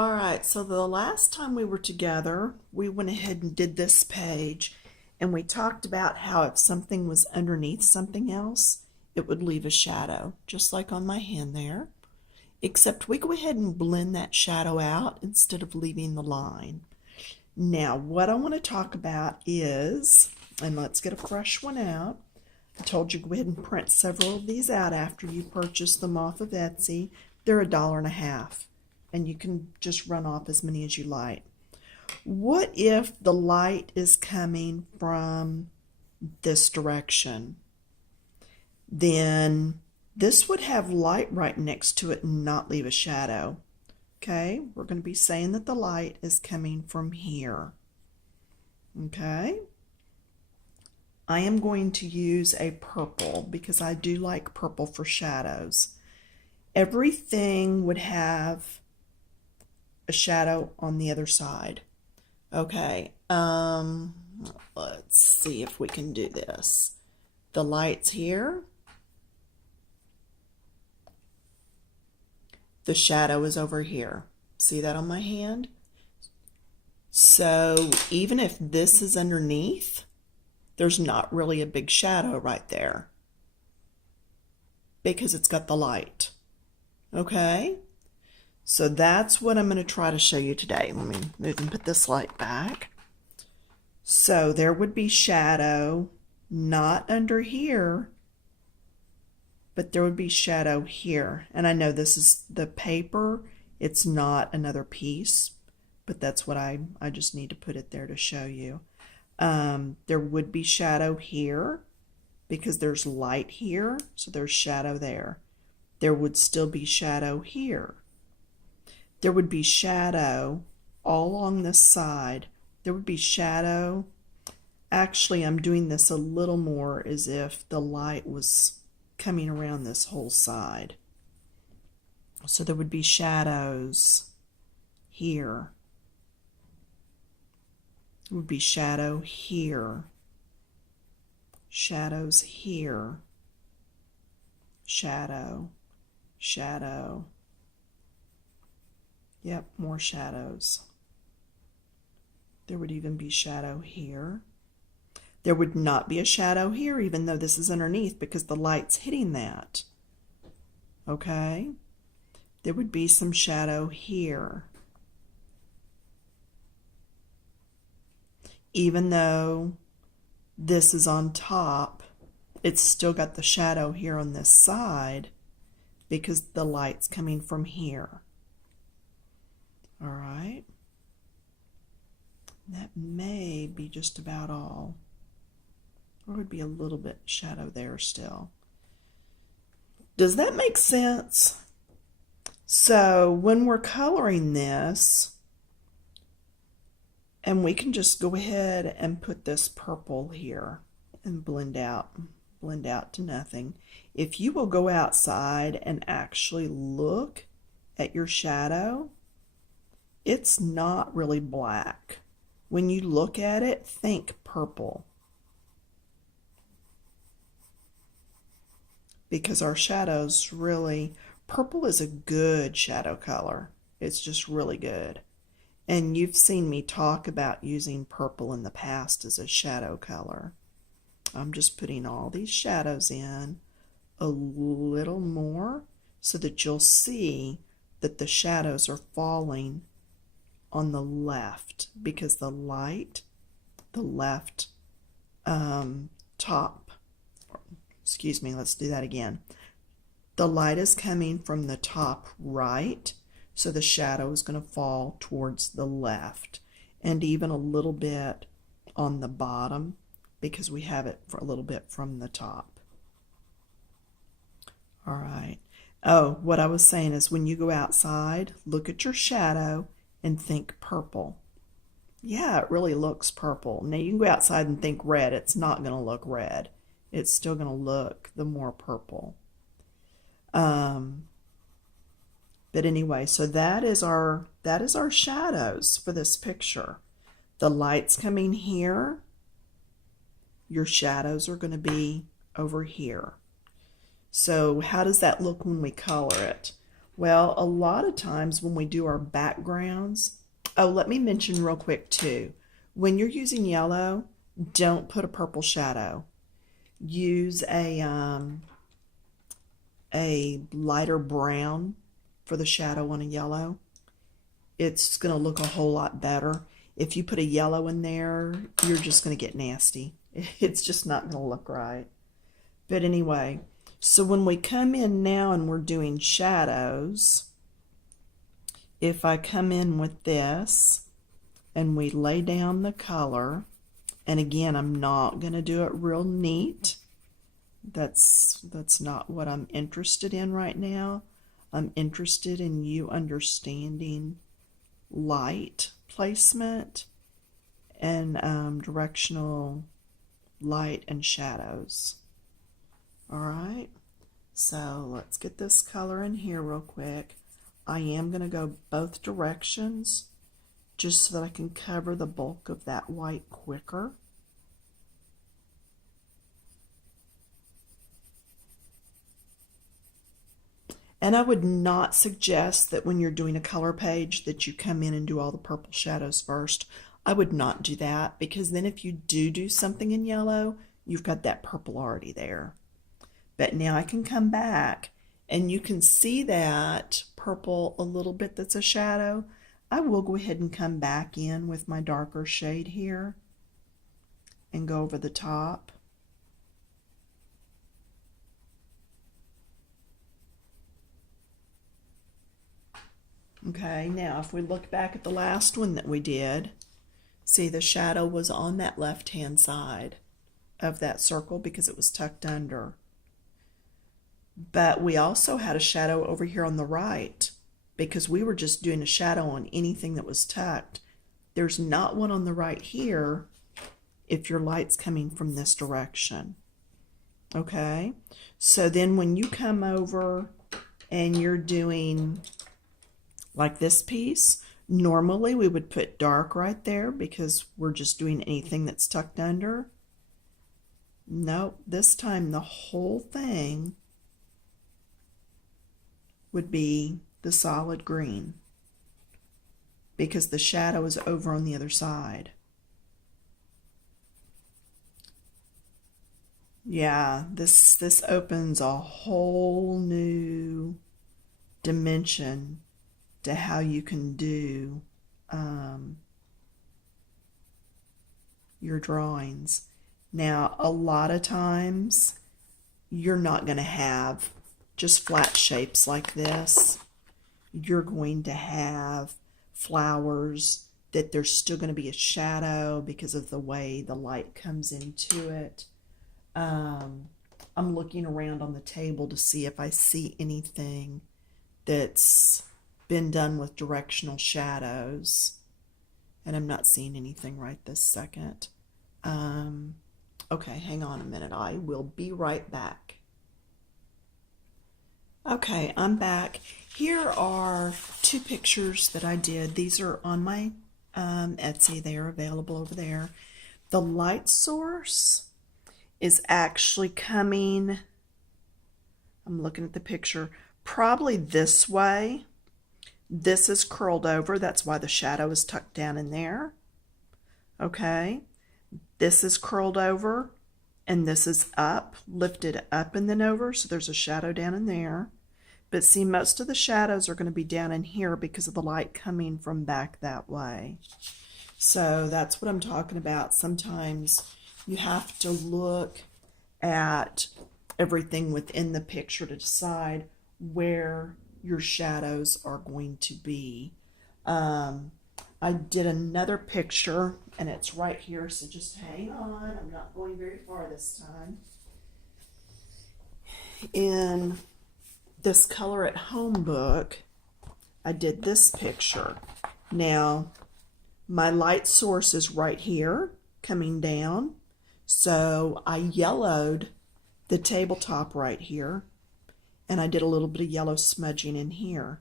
All right, so the last time we were together, we went ahead and did this page, and we talked about how if something was underneath something else, it would leave a shadow, just like on my hand there. Except we go ahead and blend that shadow out instead of leaving the line. Now, what I want to talk about is, and let's get a fresh one out. I told you go ahead and print several of these out after you purchase them off of Etsy. They're $1.50, and you can just run off as many as you like. What if the light is coming from this direction? Then this would have light right next to it and not leave a shadow. Okay, we're going to be saying that the light is coming from here. Okay, I am going to use a purple because I do like purple for shadows. Everything would have a shadow on the other side. Okay, let's see if we can do this. The light's here. The shadow is over here. See that on my hand? So even if this is underneath, there's not really a big shadow right there because it's got the light. Okay? So that's what I'm going to try to show you today. Let me move and put this light back. So there would be shadow not under here, but there would be shadow here. And I know this is the paper. It's not another piece, but that's what I just need to put it there to show you. There would be shadow here because there's light here, so there's shadow there. There would still be shadow here. There would be shadow all along this side. There would be shadow. Actually, I'm doing this a little more as if the light was coming around this whole side. So there would be shadows here. There would be shadow here. Shadows here. Shadow. Shadow. Yep, more shadows. There would even be shadow here. There would not be a shadow here, even though this is underneath, because the light's hitting that. Okay? There would be some shadow here. Even though this is on top, it's still got the shadow here on this side because the light's coming from here. All right? That may be just about all. There would be a little bit shadow there still. Does that make sense? So when we're coloring this, and we can just go ahead and put this purple here and blend out to nothing. If you will go outside and actually look at your shadow, it's not really black. When you look at it, think purple. Because our shadows really, purple is a good shadow color. It's just really good. And you've seen me talk about using purple in the past as a shadow color. I'm just putting all these shadows in a little more so that you'll see that the shadows are falling on the left because the light, the left top, excuse me, let's do that again. The light is coming from the top right, so the shadow is going to fall towards the left, and even a little bit on the bottom because we have it for a little bit from the top. All right. Oh, what I was saying is when you go outside, look at your shadow and think purple. Yeah, it really looks purple. Now you can go outside and think red. It's not going to look red. It's still going to look the more purple. But anyway, so that is our shadows for this picture. The light's coming here. Your shadows are going to be over here. So how does that look when we color it? Well, a lot of times when we do our backgrounds, oh, let me mention real quick too. When you're using yellow, don't put a purple shadow. Use a lighter brown for the shadow on a yellow. It's going to look a whole lot better. If you put a yellow in there, you're just going to get nasty. It's just not going to look right. But anyway, so when we come in now and we're doing shadows, if I come in with this and we lay down the color, and again, I'm not going to do it real neat. That's not what I'm interested in right now. I'm interested in you understanding light placement and directional light and shadows. All right, so let's get this color in here real quick. I am going to go both directions just so that I can cover the bulk of that white quicker. And I would not suggest that when you're doing a color page that you come in and do all the purple shadows first. I would not do that, because then if you do something in yellow, you've got that purple already there. But now I can come back and you can see that purple a little bit that's a shadow. I will go ahead and come back in with my darker shade here and go over the top. Okay, now if we look back at the last one that we did, see the shadow was on that left-hand side of that circle because it was tucked under. But we also had a shadow over here on the right because we were just doing a shadow on anything that was tucked. There's not one on the right here if your light's coming from this direction. Okay, so then when you come over and you're doing like this piece, normally we would put dark right there because we're just doing anything that's tucked under. Nope, this time the whole thing would be the solid green because the shadow is over on the other side. Yeah, this opens a whole new dimension to how you can do your drawings. Now, a lot of times you're not going to have just flat shapes like this. You're going to have flowers that there's still going to be a shadow because of the way the light comes into it. I'm looking around on the table to see if I see anything that's been done with directional shadows, and I'm not seeing anything right this second. Okay, hang on a minute. I will be right back. Okay, I'm back. Here are two pictures that I did. These are on my Etsy. They are available over there. The light source is actually coming, I'm looking at the picture, probably this way. This is curled over. That's why the shadow is tucked down in there. Okay. This is curled over and this is up, lifted up and then over. So there's a shadow down in there. But see, most of the shadows are going to be down in here because of the light coming from back that way. So that's what I'm talking about. Sometimes you have to look at everything within the picture to decide where your shadows are going to be. I did another picture and it's right here, so just hang on. I'm not going very far this time. In this Color at Home book, I did this picture. Now, my light source is right here, coming down. So I yellowed the tabletop right here, and I did a little bit of yellow smudging in here.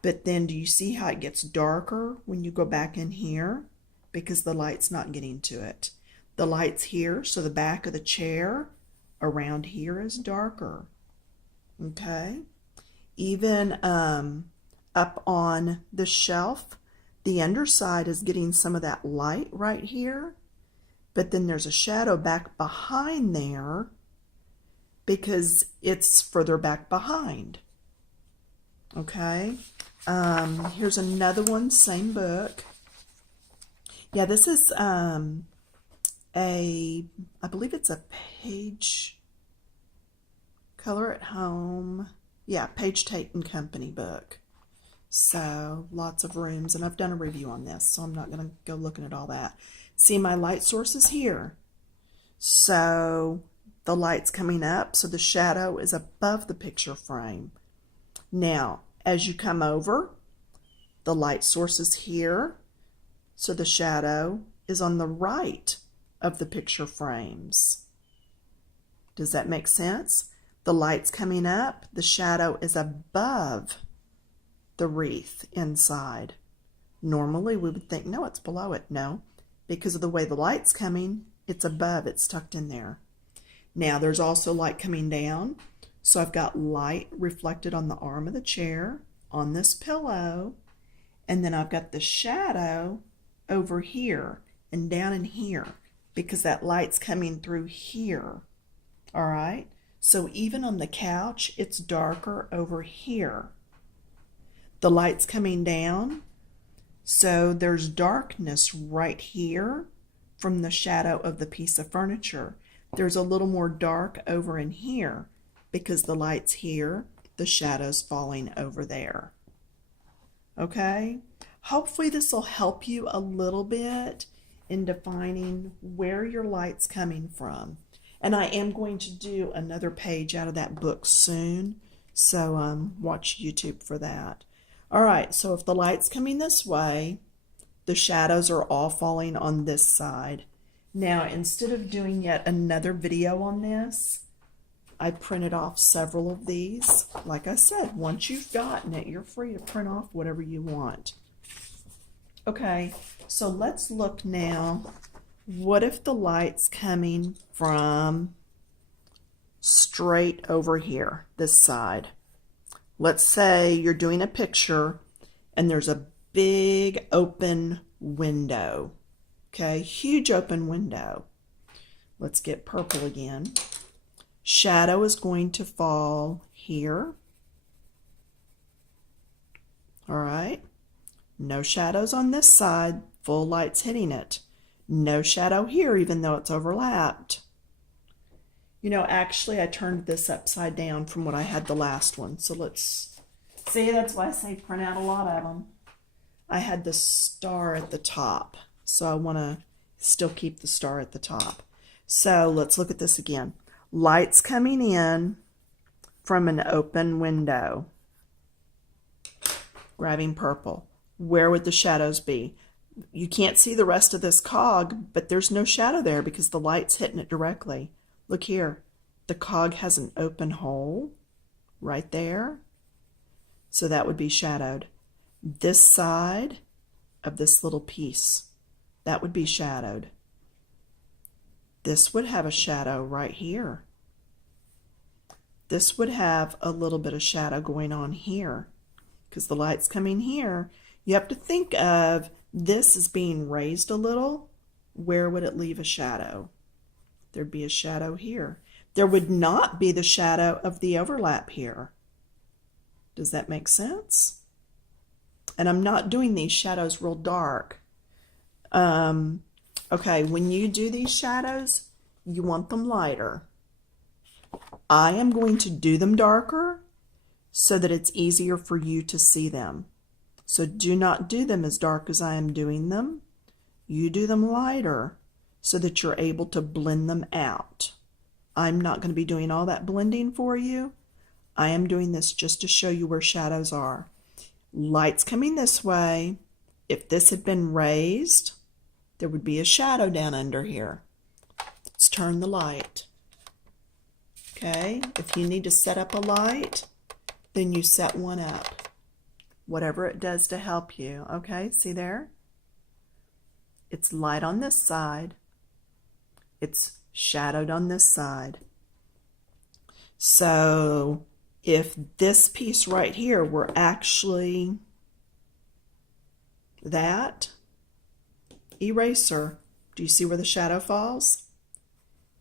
But then do you see how it gets darker when you go back in here? Because the light's not getting to it. The light's here, so the back of the chair around here is darker. Okay? even up on the shelf, the underside is getting some of that light right here, but then there's a shadow back behind there because it's further back behind. Okay, here's another one, same book. Yeah, this is I believe it's a Page Color at Home. Yeah, Page Tate and Company book. So lots of rooms, and I've done a review on this, so I'm not going to go looking at all that. See, my light source is here. So the light's coming up, so the shadow is above the picture frame. Now, as you come over, the light source is here, so the shadow is on the right of the picture frames. Does that make sense? The light's coming up, the shadow is above the wreath inside. Normally we would think, no, it's below it. No, because of the way the light's coming, it's above, it's tucked in there. Now there's also light coming down. So I've got light reflected on the arm of the chair, on this pillow, and then I've got the shadow over here and down in here because that light's coming through here. All right? So even on the couch, it's darker over here. The light's coming down, so there's darkness right here from the shadow of the piece of furniture. There's a little more dark over in here because the light's here, the shadow's falling over there. Okay? Hopefully this will help you a little bit in defining where your light's coming from. And I am going to do another page out of that book soon, so watch YouTube for that. All right, so if the light's coming this way, the shadows are all falling on this side. Now, instead of doing yet another video on this, I printed off several of these. Like I said, once you've gotten it, you're free to print off whatever you want. Okay, so let's look now. What if the light's coming from straight over here, this side? Let's say you're doing a picture and there's a big open window. Okay, huge open window. Let's get purple again. Shadow is going to fall here. All right. No shadows on this side. Full light's hitting it. No shadow here, even though it's overlapped. You know, actually, I turned this upside down from what I had the last one. So let's see. That's why I say print out a lot of them. I had the star at the top, so I want to still keep the star at the top. So let's look at this again. Light's coming in from an open window. Grabbing purple. Where would the shadows be? You can't see the rest of this cog, but there's no shadow there because the light's hitting it directly. Look here. The cog has an open hole right there. So that would be shadowed. This side of this little piece, that would be shadowed. This would have a shadow right here. This would have a little bit of shadow going on here because the light's coming here. You have to think of this as being raised a little. Where would it leave a shadow? There'd be a shadow here. There would not be the shadow of the overlap here. Does that make sense? And I'm not doing these shadows real dark. Okay, when you do these shadows, you want them lighter. I am going to do them darker so that it's easier for you to see them. So do not do them as dark as I am doing them. You do them lighter so that you're able to blend them out. I'm not going to be doing all that blending for you. I am doing this just to show you where shadows are. Light's coming this way. If this had been raised, there would be a shadow down under here. Let's turn the light. Okay, if you need to set up a light, then you set one up. Whatever it does to help you. Okay, see there? It's light on this side. It's shadowed on this side. So if this piece right here were actually that eraser, do you see where the shadow falls?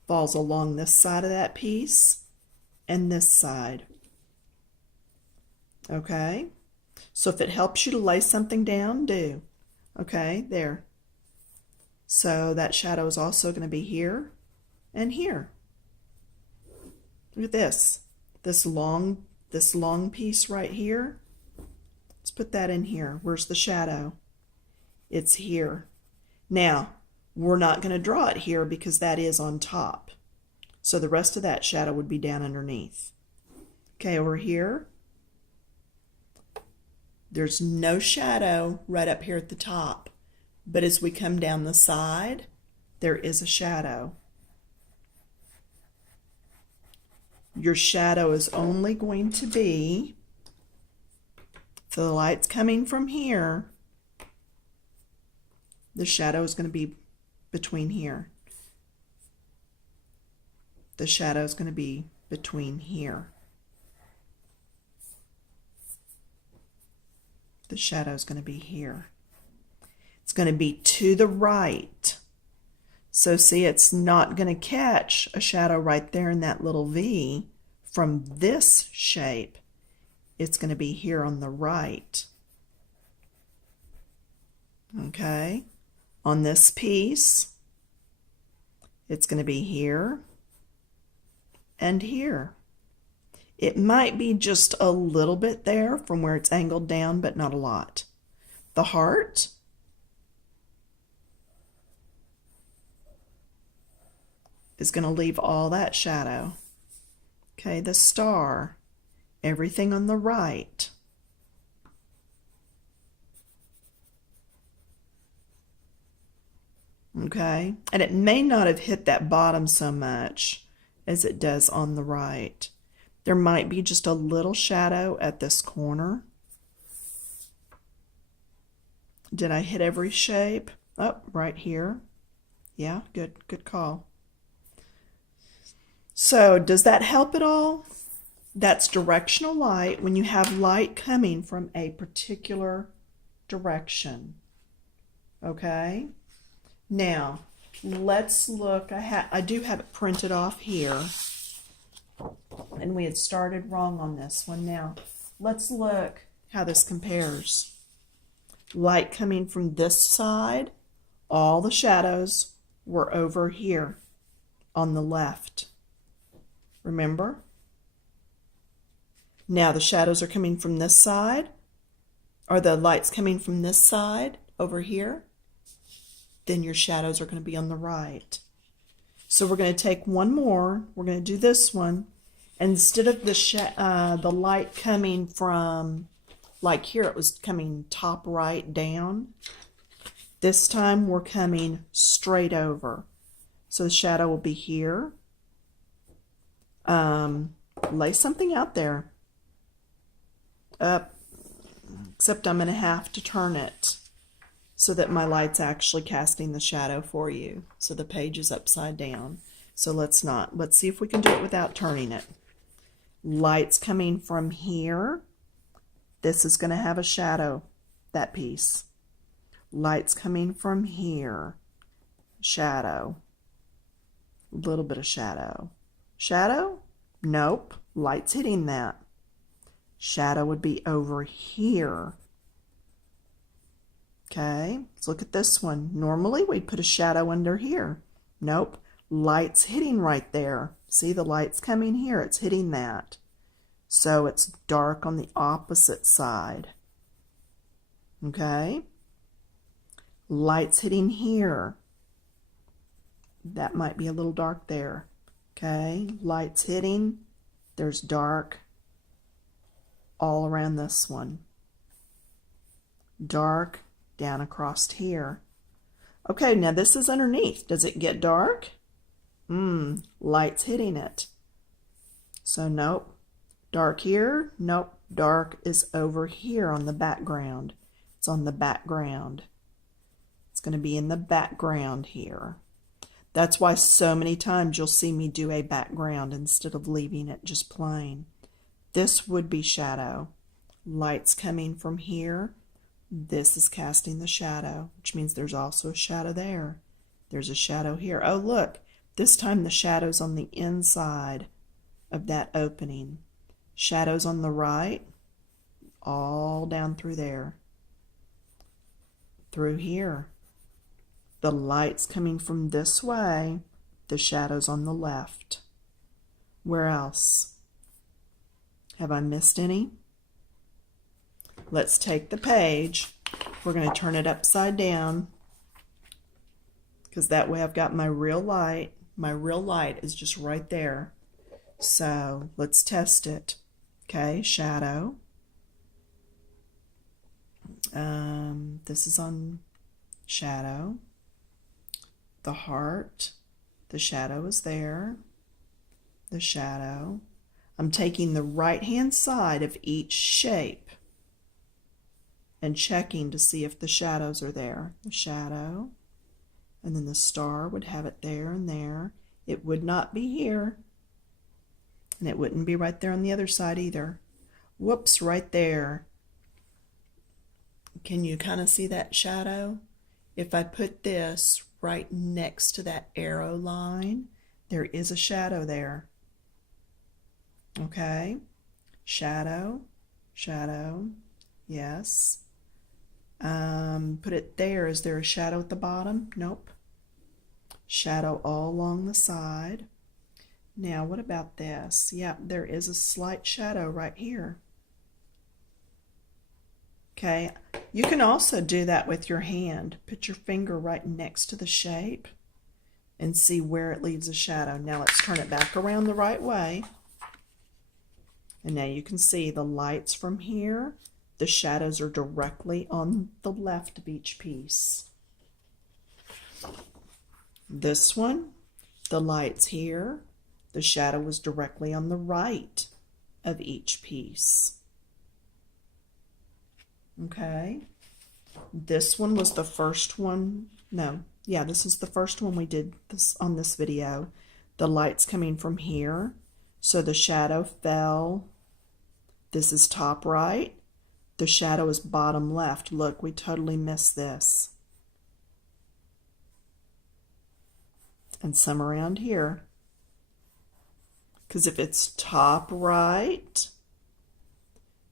Falls along this side of that piece and this side. Okay? So if it helps you to lay something down, do. Okay, there. So that shadow is also going to be here and here. Look at this. This long piece right here. Let's put that in here. Where's the shadow? It's here. Now, we're not going to draw it here because that is on top. So the rest of that shadow would be down underneath. Okay, over here, there's no shadow right up here at the top. But as we come down the side, there is a shadow. Your shadow is only going to be, so the light's coming from here, the shadow is going to be between here. The shadow is going to be between here. The shadow is going to be here. It's going to be to the right. So see, it's not going to catch a shadow right there in that little V from this shape. It's going to be here on the right. Okay? On this piece, it's going to be here and here. It might be just a little bit there from where it's angled down, but not a lot. The heart is going to leave all that shadow. Okay, the star, everything on the right. Okay, and it may not have hit that bottom so much as it does on the right. There might be just a little shadow at this corner. Did I hit every shape? Oh, right here. Yeah, good call. So does that help at all? That's directional light when you have light coming from a particular direction. Okay? Now, let's look. I do have it printed off here. And we had started wrong on this one. Now, let's look how this compares. Light coming from this side, all the shadows were over here on the left. Remember? Now the shadows are coming from this side. Are the lights coming from this side over here? Then your shadows are going to be on the right. So we're going to take one more. We're going to do this one. Instead of the light coming from, like here it was coming top right down, this time we're coming straight over. So the shadow will be here. Lay something out there. Except I'm going to have to turn it so that my light's actually casting the shadow for you. So the page is upside down. So let's not. Let's see if we can do it without turning it. Light's coming from here. This is going to have a shadow, that piece. Light's coming from here. Shadow. A little bit of shadow. Shadow? Nope. Light's hitting that. Shadow would be over here. Okay, let's look at this one. Normally we'd put a shadow under here. Nope. Light's hitting right there. See, the light's coming here. It's hitting that. So it's dark on the opposite side. Okay? Light's hitting here. That might be a little dark there. Okay? Light's hitting. There's dark all around this one. Dark down across here. Okay, now this is underneath. Does it get dark? Light's hitting it. So nope. Dark here? Nope. Dark is over here on the background. It's on the background. It's going to be in the background here. That's why so many times you'll see me do a background instead of leaving it just plain. This would be shadow. Light's coming from here. This is casting the shadow, which means there's also a shadow there. There's a shadow here. Oh, look, this time the shadow's on the inside of that opening. Shadows on the right, all down through there. Through here. The light's coming from this way. The shadow's on the left. Where else? Have I missed any? Let's take the page. We're going to turn it upside down because that way I've got my real light. My real light is just right there. So let's test it. Okay, shadow. This is on shadow. The heart. The shadow is there. The shadow. I'm taking the right-hand side of each shape and checking to see if the shadows are there. The shadow, and then the star would have it there and there. It would not be here, and it wouldn't be right there on the other side either. Whoops, right there. Can you kind of see that shadow? If I put this right next to that arrow line, there is a shadow there. Okay, shadow, shadow, yes. Put it there. Is there a shadow at the bottom? Nope. Shadow all along the side. Now, what about this? Yeah, there is a slight shadow right here. Okay, you can also do that with your hand. Put your finger right next to the shape and see where it leaves a shadow. Now let's turn it back around the right way. And now you can see the lights from here. The shadows are directly on the left of each piece. This one, the light's here. The shadow is directly on the right of each piece. Okay. This one was the first one. No, yeah, this is the first one we did this on this video. The light's coming from here. So the shadow fell. This is top right. The shadow is bottom left. Look, we totally missed this. And some around here. Because if it's top right,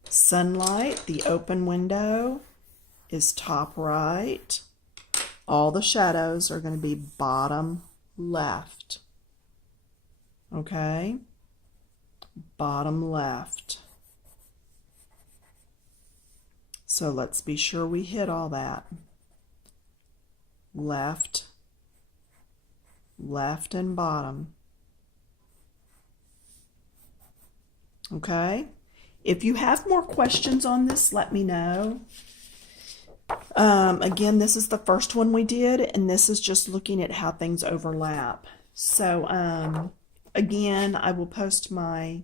sunlight, the open window is top right. All the shadows are going to be bottom left. Okay? Bottom left. So let's be sure we hit all that. Left, left, and bottom. Okay? If you have more questions on this, let me know. Again, this is the first one we did, and this is just looking at how things overlap. So, again, I will post my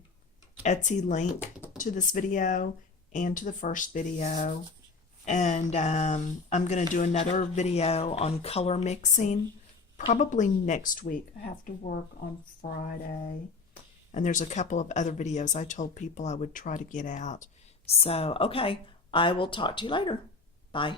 Etsy link to this video and to the first video. And I'm going to do another video on color mixing probably next week. I have to work on Friday. And there's a couple of other videos I told people I would try to get out. So, okay, I will talk to you later. Bye.